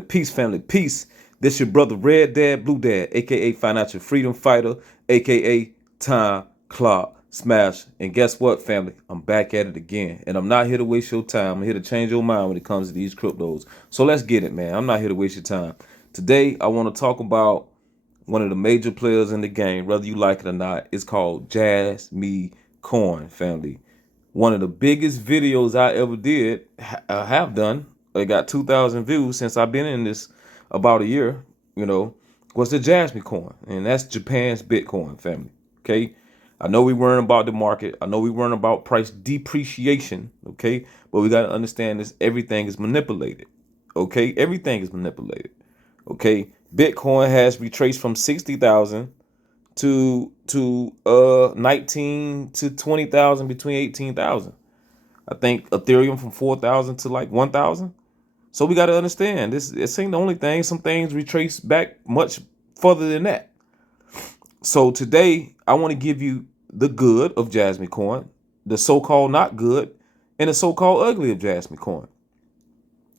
Peace, family, peace. This your brother Red Dad, Blue Dad, aka Financial Freedom Fighter, aka Time Clock Smash. And guess what, family? I'm back at it again. And I'm not here to waste your time. I'm here to change your mind when it comes to these cryptos. So let's get it, man. I'm not here to waste your time. Today, I want to talk about one of the major players in the game, whether you like it or not. It's called JasmyCoin, family. One of the biggest videos I ever did, have done. It got 2,000 views since I've been in this about a year, was the JasmyCoin. And that's Japan's Bitcoin, family. Okay. I know we weren't about the market. I know we weren't about price depreciation. Okay. But we got to understand this. Everything is manipulated. Okay. Everything is manipulated. Okay. Bitcoin has retraced from 60,000 to 19 to 20,000, between 18,000. I think Ethereum from 4,000 to like 1,000. So we got to understand this ain't the only thing. Some things retrace back much further than that. So today I want to give you the good of JasmyCoin, the so-called not good, and the so-called ugly of JasmyCoin.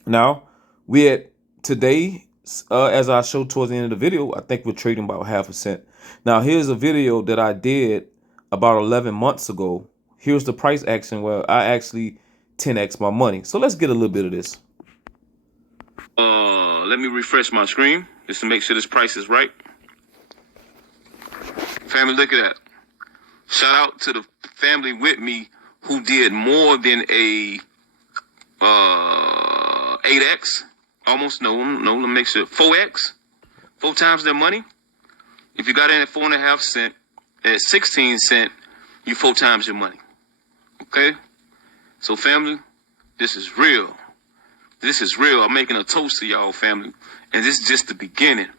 Now, we at today, as I showed towards the end of the video, I think we're trading about 0.5 cent. Now, here's a video that I did about 11 months ago. Here's the price action where I actually 10x my money. So let's get a little bit of this. Let me refresh my screen just to make sure this price is right. Family, look at that. Shout out to the family with me who did more than a 8x. Almost, no, let me make sure. 4x. 4 times their money. If you got in at 4.5 cent, at 16 cent, you 4 times your money. Okay? So family, this is real. This is real. I'm making a toast to y'all, family. And this is just the beginning.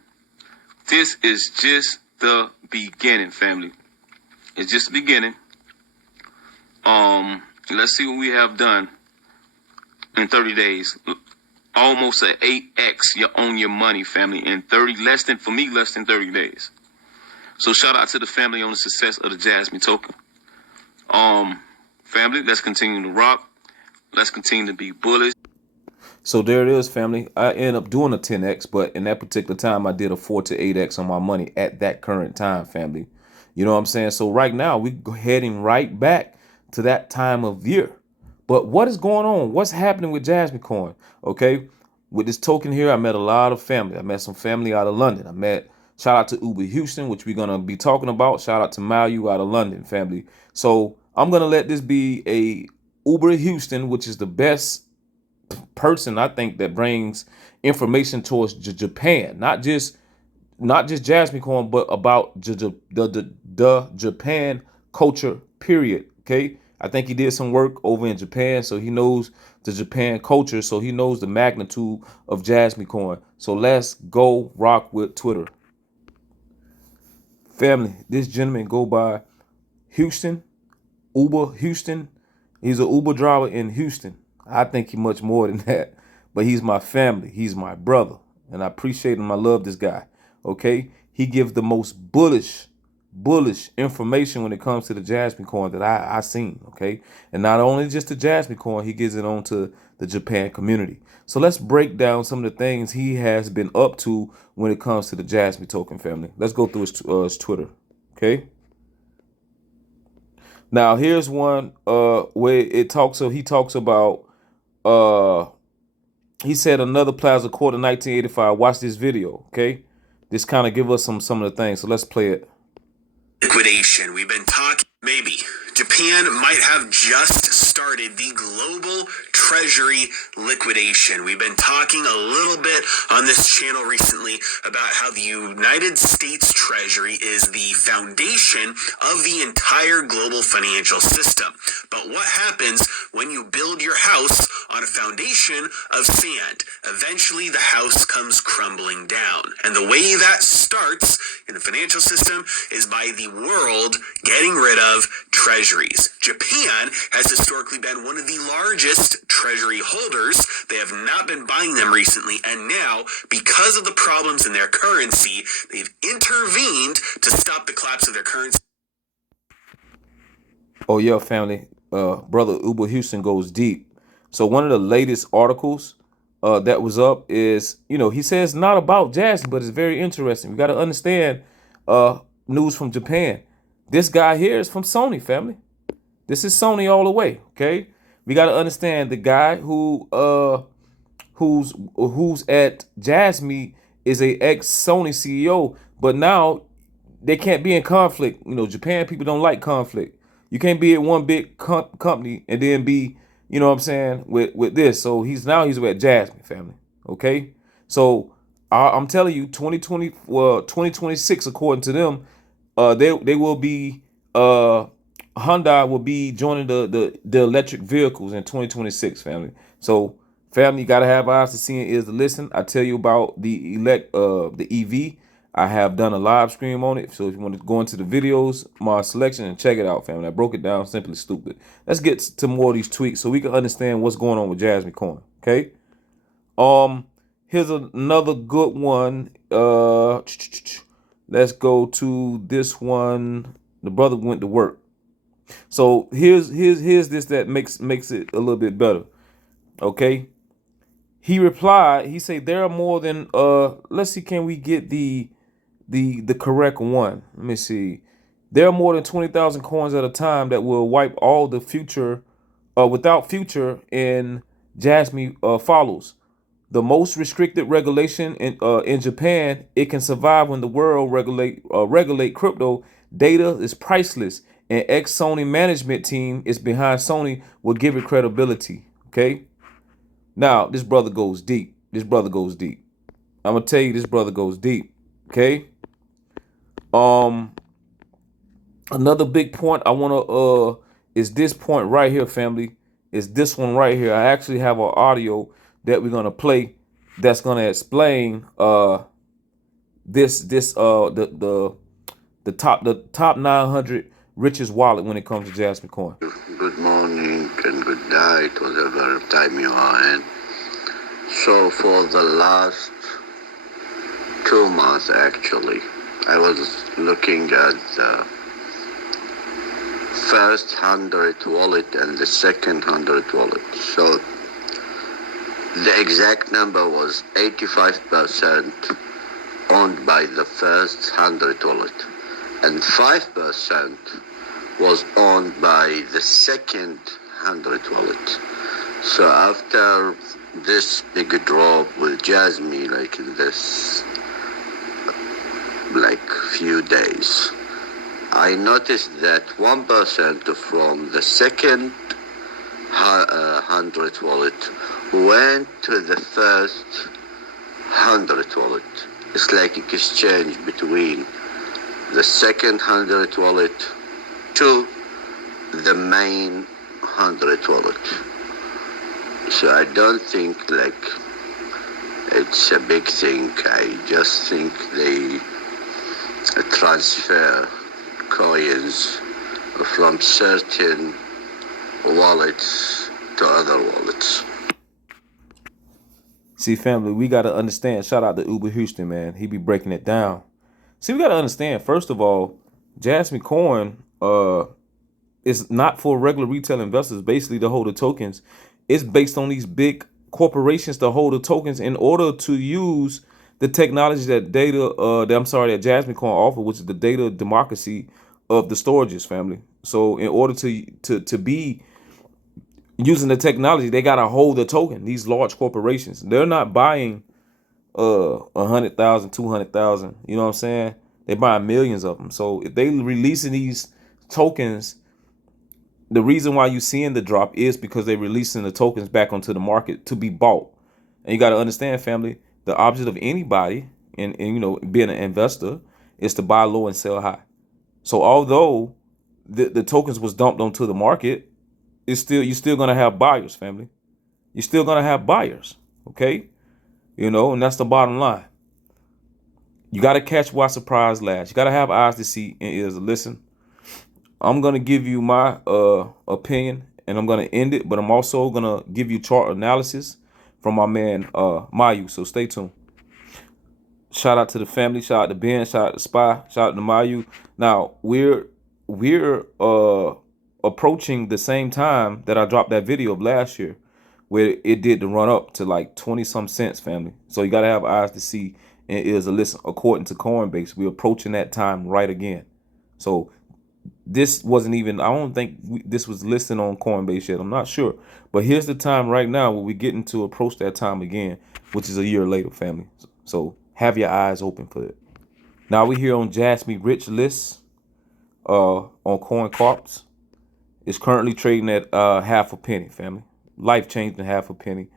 This is just the beginning, family. It's just the beginning. Let's see what we have done in 30 days. Almost an 8x on your money, family, in less than 30 days. So shout out to the family on the success of the Jasmy token. Family, let's continue to rock. Let's continue to be bullish. So there it is, family. I ended up doing a 10x, but in that particular time, I did a 4 to 8x on my money at that current time, family. You know what I'm saying? So right now, we're heading right back to that time of year. But what is going on? What's happening with JasmyCoin? Okay, with this token here, I met a lot of family. I met some family out of London. Shout out to Uber Houston, which we're going to be talking about. Shout out to Mayu out of London, family. So I'm going to let this be a Uber Houston, which is the best person I think that brings information towards Japan, not just JasmyCoin, but about the Japan culture, period. Okay, I think he did some work over in Japan, so he knows the Japan culture, so he knows the magnitude of JasmyCoin. So let's go rock with Twitter, family. This gentleman go by Houston, Uber Houston. He's an Uber driver in Houston. I think he much more than that, but he's my family. He's my brother, and I appreciate him. I love this guy. Okay, he gives the most bullish information when it comes to the JasmyCoin that I seen. Okay, and not only just the JasmyCoin, he gives it on to the Japan community. So let's break down some of the things he has been up to when it comes to the Jasmy token, family. Let's go through his Twitter. Okay. Now here's one where he talks about he said another plaza quarter 1985. Watch this video, okay? This kind of give us some of the things. So let's play it. Liquidation. We've been talking, maybe. Japan might have just started the global treasury liquidation. We've been talking a little bit on this channel recently about how the United States Treasury is the foundation of the entire global financial system. But what happens when you build your house on a foundation of sand? Eventually, the house comes crumbling down. And the way that starts in the financial system is by the world getting rid of treasuries. Japan has historically been one of the largest treasury holders. They have not been buying them recently, and now, because of the problems in their currency, they've intervened to stop the collapse of their currency. Oh yeah, family. Brother Uber Houston goes deep. So one of the latest articles that was up is, he says not about Jasmy, but it's very interesting. We got to understand news from Japan. This guy here is from Sony, family. This is Sony all the way, okay? We got to understand the guy who's at Jasmy is a ex-Sony CEO, but now they can't be in conflict. Japan people don't like conflict. You can't be at one big company and then be, what I'm saying, with this. So he's with Jasmy, family. Okay? So I'm telling you, 2026, according to them, they will be Hyundai will be joining the electric vehicles in 2026, family. So family, you gotta have eyes to see and ears to listen. I tell you about the EV. I have done a live stream on it. So if you want to go into the videos, my selection, and check it out, family. I broke it down simply stupid. Let's get to more of these tweets so we can understand what's going on with JasmyCoin. Okay. Here's another good one. Let's go to this one. The brother went to work. So here's this that makes it a little bit better. Okay. He replied, he said there are more than let's see, can we get the correct one? Let me see. There are more than 20,000 coins at a time that will wipe all the future without future in Jasmy follows. The most restricted regulation in Japan, it can survive when the world regulate crypto. Data is priceless, and ex-Sony management team is behind Sony will give it credibility. Okay. Now this brother goes deep. This brother goes deep. I'm gonna tell you, this brother goes deep. Okay. Another big point I wanna is this point right here, family. Is this one right here. I actually have an audio that we're gonna play that's gonna explain the top 900 richest wallet when it comes to JasmyCoin. Good morning and good night, whatever time you are in. So for the last 2 months, actually, I was looking at the first 100 wallet and the second 100 wallet. So the exact number was 85% owned by the first 100 wallet, and 5% was owned by the second 100 wallet. So after this big drop with Jasmy, like in this few days, I noticed that 1% from the second 100 wallet went to the first 100 wallet. It's like exchange between the second 100 wallet to the main 100 wallet. So I don't think it's a big thing. I just think they transfer coins from certain wallets to other wallets. See, family, we got to understand. Shout out to Uber Houston, man. He be breaking it down. See, we got to understand, first of all, JasmyCoin is not for regular retail investors, basically to hold the tokens. It's based on these big corporations to hold the tokens in order to use the technology that JasmyCoin offer, which is the data democracy of the storages, family. So in order to be using the technology, they gotta hold the token. These large corporations, they're not buying 100,000, 200,000. You know what I'm saying? They buy millions of them. So if they releasing these tokens, the reason why you seeing the drop is because they're releasing the tokens back onto the market to be bought. And you got to understand, family, the object of anybody and being an investor is to buy low and sell high. So although the tokens was dumped onto the market, you're still gonna have buyers, family. You're still gonna have buyers, okay? And that's the bottom line. You got to catch why surprise last. You got to have eyes to see and ears to listen. I'm gonna give you my opinion, and I'm gonna end it, but I'm also gonna give you chart analysis from my man Mayu. So stay tuned. Shout out to the family. Shout out to Ben. Shout out to Spy. Shout out to Mayu. Now we're approaching the same time that I dropped that video of last year. where it did the run up to like 20 some cents, family. So you got to have eyes to see and ears to listen. According to Coinbase, we're approaching that time right again. So this wasn't even, I don't think this was listed on Coinbase yet. I'm not sure. But here's the time right now where we're getting to approach that time again, which is a year later, family. So have your eyes open for it. Now we're here on Jasmy Rich List on CoinCorps. It's currently trading at half a penny, family. Life changed in half a penny.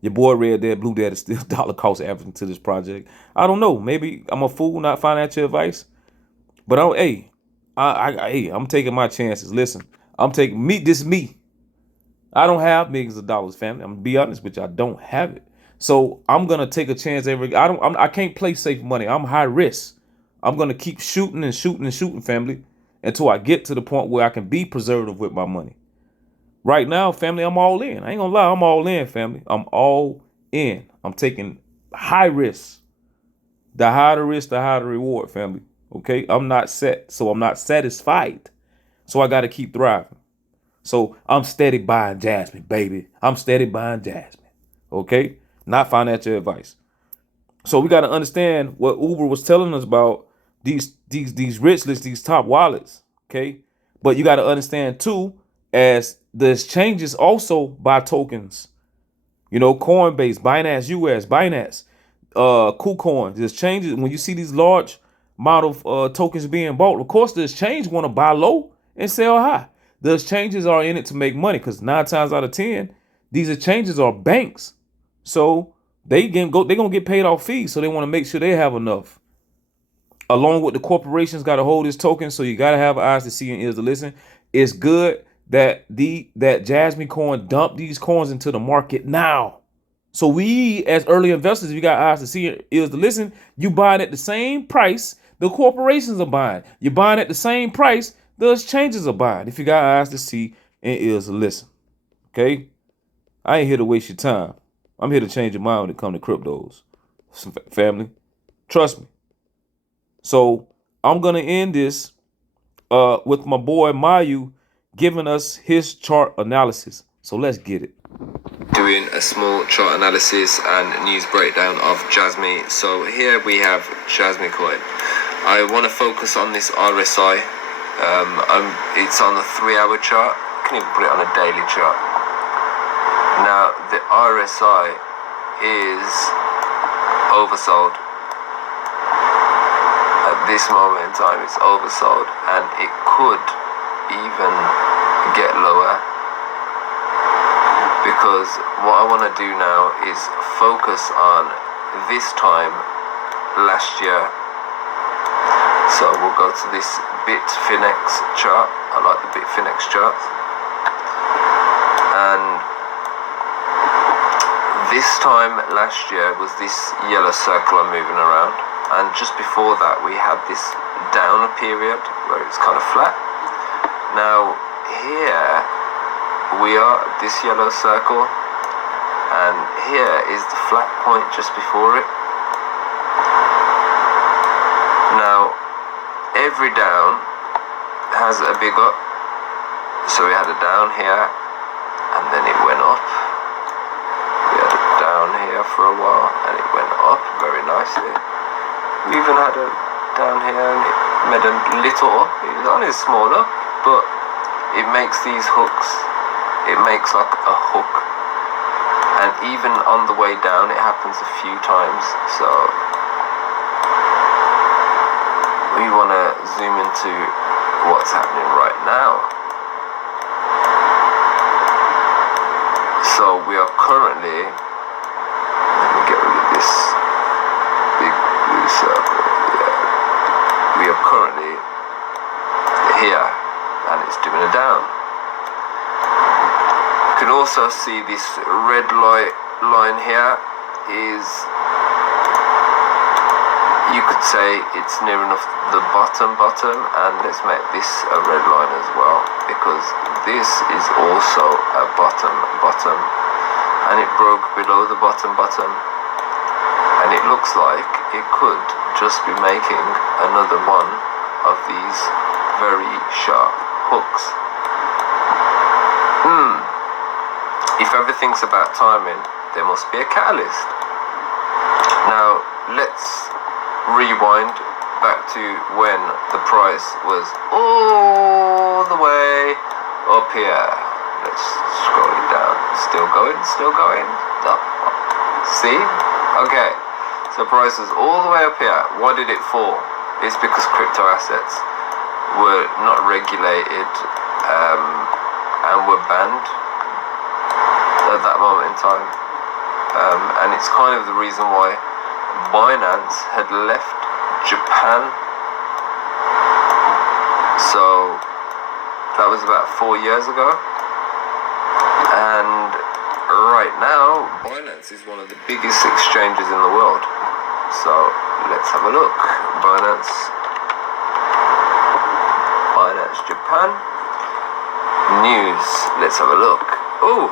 Your boy REDDADBLUEDAD is still dollar cost averaging to this project. I don't know. Maybe I'm a fool, not financial advice. But I'm taking my chances. Listen, I'm taking me. This is me. I don't have millions of dollars, family. I'm gonna be honest with you. I don't have it. So I'm gonna take a chance I can't play safe money. I'm high risk. I'm gonna keep shooting and shooting and shooting, family, until I get to the point where I can be preservative with my money. Right now, family, I'm all in. I ain't gonna lie, I'm all in, family. I'm all in. I'm taking high risk. The higher the risk, the higher the reward, family. Okay, I'm not set, so I'm not satisfied. So I got to keep thriving. So I'm steady buying Jasmy, baby. I'm steady buying Jasmy. Okay, not financial advice. So we got to understand what Uber was telling us about these rich lists, these top wallets. Okay, but you got to understand too, as there's changes also by tokens. You know, Coinbase, Binance US, Binance, KuCoin. There's changes when you see these large amount of tokens being bought. Of course, there's change want to buy low and sell high. Those changes are in it to make money because 9 times out of 10, these exchanges are banks. So they're gonna get paid off fees. So they want to make sure they have enough. Along with the corporations got to hold this token. So you got to have eyes to see and ears to listen. It's good that JasmyCoin dumped these coins into the market now. So we, as early investors, if you got eyes to see and ears to listen, you buying at the same price the corporations are buying. You're buying at the same price the exchanges are buying. If you got eyes to see and ears to listen. Okay? I ain't here to waste your time. I'm here to change your mind when it comes to cryptos. Family, trust me. So I'm going to end this with my boy Mayu giving us his chart analysis. So let's get it. Doing a small chart analysis and news breakdown of Jasmy. So here we have JasmyCoin. I want to focus on this RSI. It's on the 3-hour chart. You can even put it on a daily chart. Now the RSI is oversold. At this moment in time, it's oversold, and it could even get lower. Because what I want to do now is focus on this time last year. So we'll go to this Bitfinex chart. I like the Bitfinex chart. And this time last year was this yellow circle I'm moving around. And just before that we had this down period where it's kind of flat. Now here we are at this yellow circle, and here is the flat point just before it. Now every down has a big up. So we had a down here and then it went up. We had a down here for a while and it went up very nicely. We even had a down here and it made a little up. It was only small up, but it makes these hooks. It makes like a hook, and even on the way down it happens a few times. So we want to zoom into what's happening right now. So we are currently, let me get rid of this big blue circle. Yeah, we are currently here and it's doing a down. You can also see this red line here is, you could say it's near enough the bottom, and let's make this a red line as well, because this is also a bottom, and it broke below the bottom, and it looks like it could just be making another one of these very sharp hooks. If If everything's about timing, there must be a catalyst. Now, let's rewind back to when the price was all the way up here. Let's scroll it down. Still going. Up. See? Okay. So price is all the way up here. Why did it fall? It's because crypto assets were not regulated and were banned at that moment in time. And it's kind of the reason why Binance had left Japan. So that was about 4 years ago. And right now, Binance is one of the biggest exchanges in the world. So let's have a look. Binance Japan news. Let's have a look. Oh,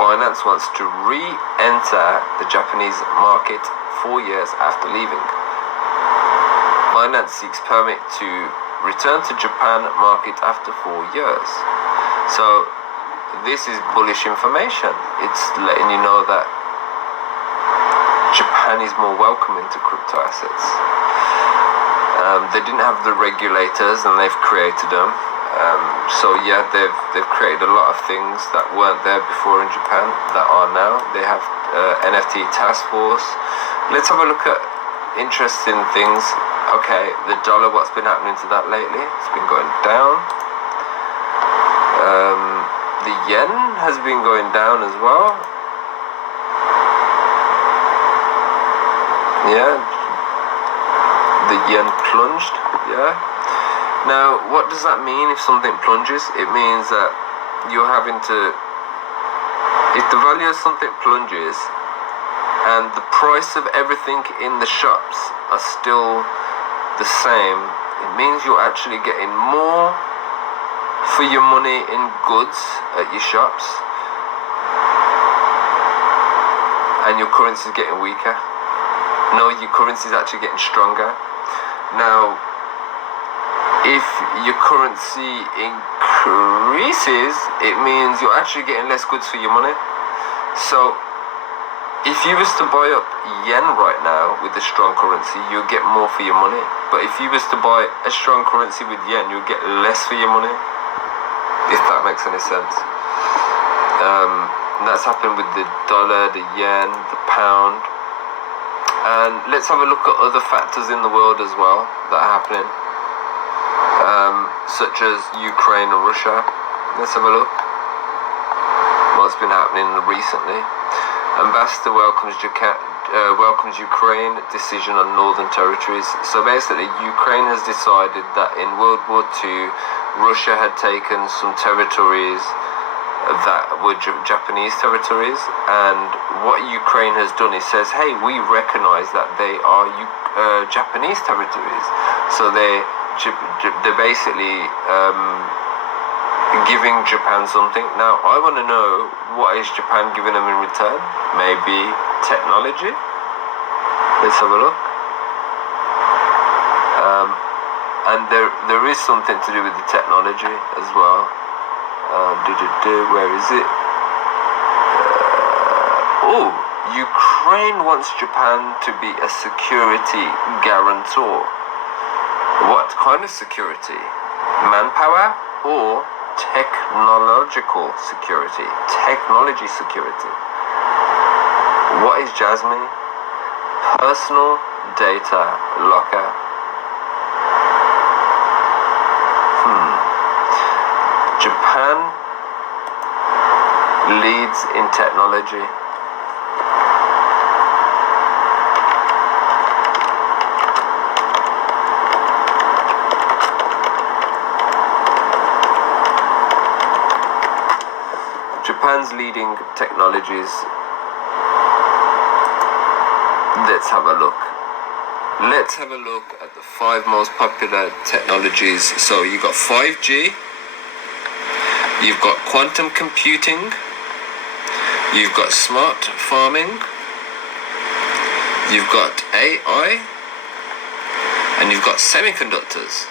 Binance wants to re-enter the Japanese market 4 years after leaving. Binance seeks permit to return to Japan market after 4 years. So this is bullish information. It's letting you know that Japan is more welcoming to crypto assets. They didn't have the regulators, and they've created them. So yeah, they've created a lot of things that weren't there before in Japan that are now. They have NFT task force. Let's have a look at interesting things. Okay, the dollar, what's been happening to that lately? It's been going down. The yen has been going down as well. Yeah, the yen plunged. Yeah. Now, what does that mean if something plunges? It means that you're having to, if the value of something plunges and the price of everything in the shops are still the same, it means you're actually getting more for your money in goods at your shops, and your currency is getting weaker. No, your currency is actually getting stronger. Now, if your currency increases, it means you're actually getting less goods for your money. So if you was to buy up yen right now with a strong currency, you'll get more for your money. But if you was to buy a strong currency with yen, you'll get less for your money, if that makes any sense. And that's happened with the dollar, the yen, the pound. And let's have a look at other factors in the world as well that are happening, such as Ukraine and Russia. Let's have a look what's been happening recently. Ambassador welcomes Ukraine decision on northern territories. So basically, Ukraine has decided that in World War II, Russia had taken some territories that were Japanese territories, and what Ukraine has done is says, hey, we recognize that they are Japanese territories. So they're basically giving Japan something. Now, I want to know, what is Japan giving them in return? Maybe technology? Let's have a look. And there is something to do with the technology as well. Where is it? Ukraine wants Japan to be a security guarantor. What kind of security? Manpower or technological security? Technology security. What is Jasmy? Personal data locker. Japan leads in technology. Japan's leading technologies. Let's have a look. Let's have a look at the 5 most popular technologies. So you got 5G. You've got quantum computing, you've got smart farming, you've got AI, and you've got semiconductors.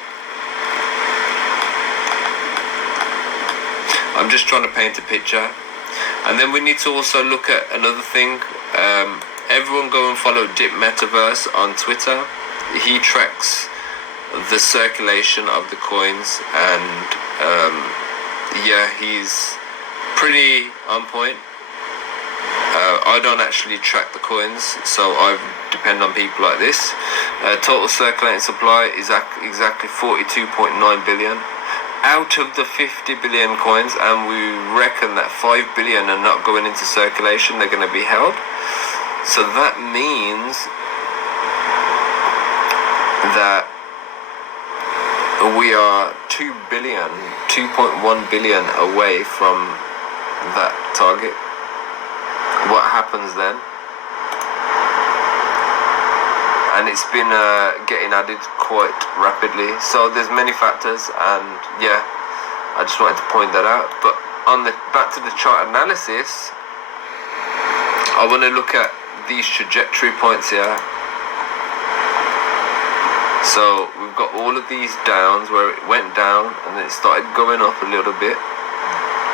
I'm just trying to paint a picture. And then we need to also look at another thing. Everyone go and follow Dip Metaverse on Twitter. He tracks the circulation of the coins, and yeah, he's pretty on point. I don't actually track the coins, so I depend on people like this. Total circulating supply is exactly 42.9 billion out of the 50 billion coins, and we reckon that 5 billion are not going into circulation, they're going to be held. So that means that we are 2.1 billion away from that target. What happens then? And it's been getting added quite rapidly. So there's many factors, and yeah, I just wanted to point that out. But on the back to the chart analysis, I want to look at these trajectory points here. So we've got all of these downs where it went down and then it started going up a little bit.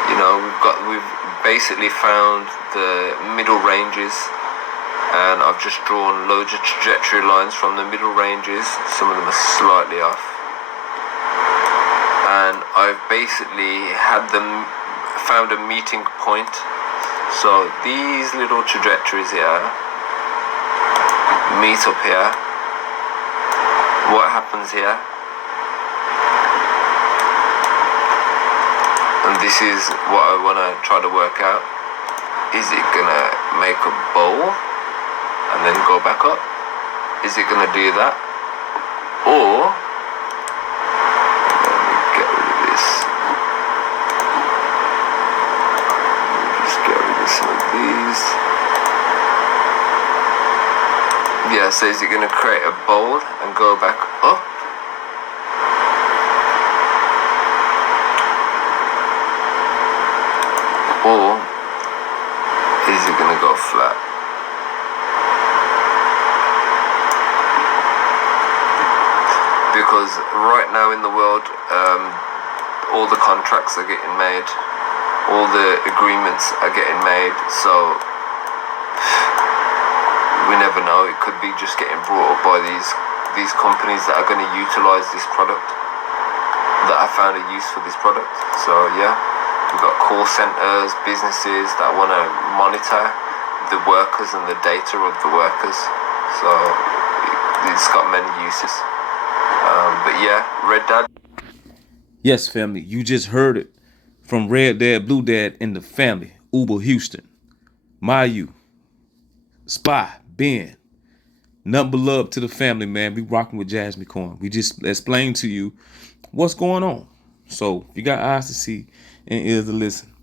You know, we've basically found the middle ranges, and I've just drawn loads of trajectory lines from the middle ranges. Some of them are slightly off, and I've basically found a meeting point. So these little trajectories here meet up here. What happens here? And this is what I want to try to work out. Is it going to make a bowl and then go back up? Is it going to do that? Or, let me get rid of this. Just get rid of some of these. Yeah, so is it going to create a bowl and go back up? Or is it going to go flat? Because right now in the world, all the contracts are getting made, all the agreements are getting made, so we never know. It could be just getting brought up by these companies that are going to utilize this product, that have found a use for this product. So yeah. We've got call centers, businesses that want to monitor the workers and the data of the workers. So it's got many uses. But yeah, REDDAD. Yes, family, you just heard it from Red Dad, Blue Dad, and the family. Uber Houston, Mayu, Spy, Ben. Nothing but love to the family, man. We rocking with JasmyCoin. We just explained to you what's going on. So if you got eyes to see and ears to listen,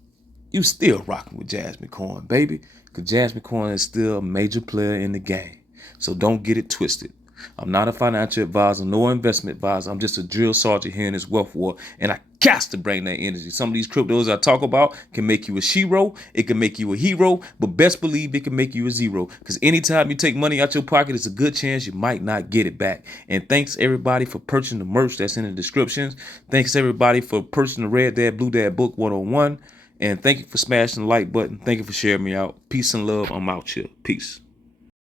you still rocking with JasmyCoin, baby. Because JasmyCoin is still a major player in the game. So don't get it twisted. I'm not a financial advisor, nor investment advisor. I'm just a drill sergeant here in this wealth war, and I got to bring that energy. Some of these cryptos I talk about can make you a shero, it can make you a hero, but best believe it can make you a zero. Because anytime you take money out your pocket, it's a good chance you might not get it back. And thanks everybody for purchasing the merch that's in the descriptions. Thanks everybody for purchasing the Red Dad, Blue Dad book 101. And thank you for smashing the like button. Thank you for sharing me out. Peace and love. I'm out here. Peace.